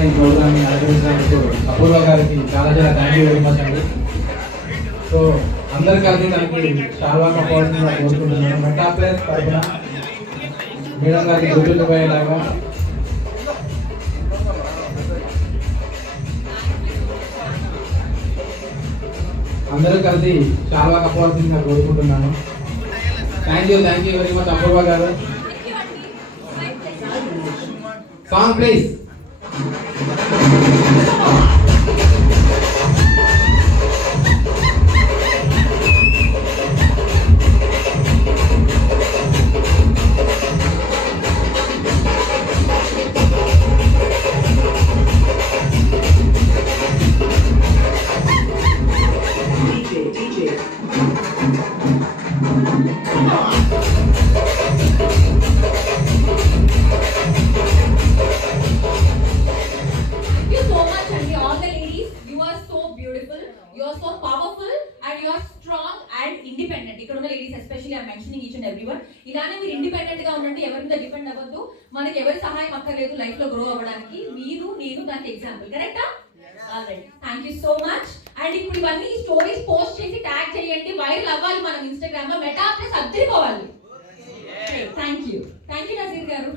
ఈ ప్రోగ్రామ్ని అలంకరించినందుకు అపూర్వ గారికి చాలా థ్యాంక్ యూ వెరీ మచ్ అండి. సో అందరు కలిసి తనకి చాలా కప్పవలసిందిగా కోరుకుంటున్నాను. మెటా ప్లేస్ తరఫున మేడం గారికి గుర్తుండిపోయేలాగా అందరూ కలిసి చాలా కప్పవలసిందిగా కోరుకుంటున్నాను. థ్యాంక్ యూ వెరీ మచ్ అపూర్వ గారు. Song please. You are so powerful and you are strong and independent. ఇక్కడ ఉన్న ladies especially I mentioning each and everyone. ఇలానే మీరు ఇండిపెండెంట్ గా ఉండండి, ఎవరి మీద డిపెండ్ అవ్వద్దు. మనకి ఎవరి సహాయం అక్కర్లేదు లైఫ్ లో గ్రో అవ్వడానికి. మీరు నేను దానికి ఎగ్జాంపుల్. కరెక్టా? Alright, thank you so much. And ఇప్పుడు ఇవన్నీ స్టోరీస్ పోస్ట్ చేసి ట్యాగ్ చేయండి, వైరల్ అవ్వాలి మనం ఇన్స్టాగ్రామ్ లో. మెటా ప్లస్ అద్దరిపోవాలి. థ్యాంక్ యూ నజీర్ గారు.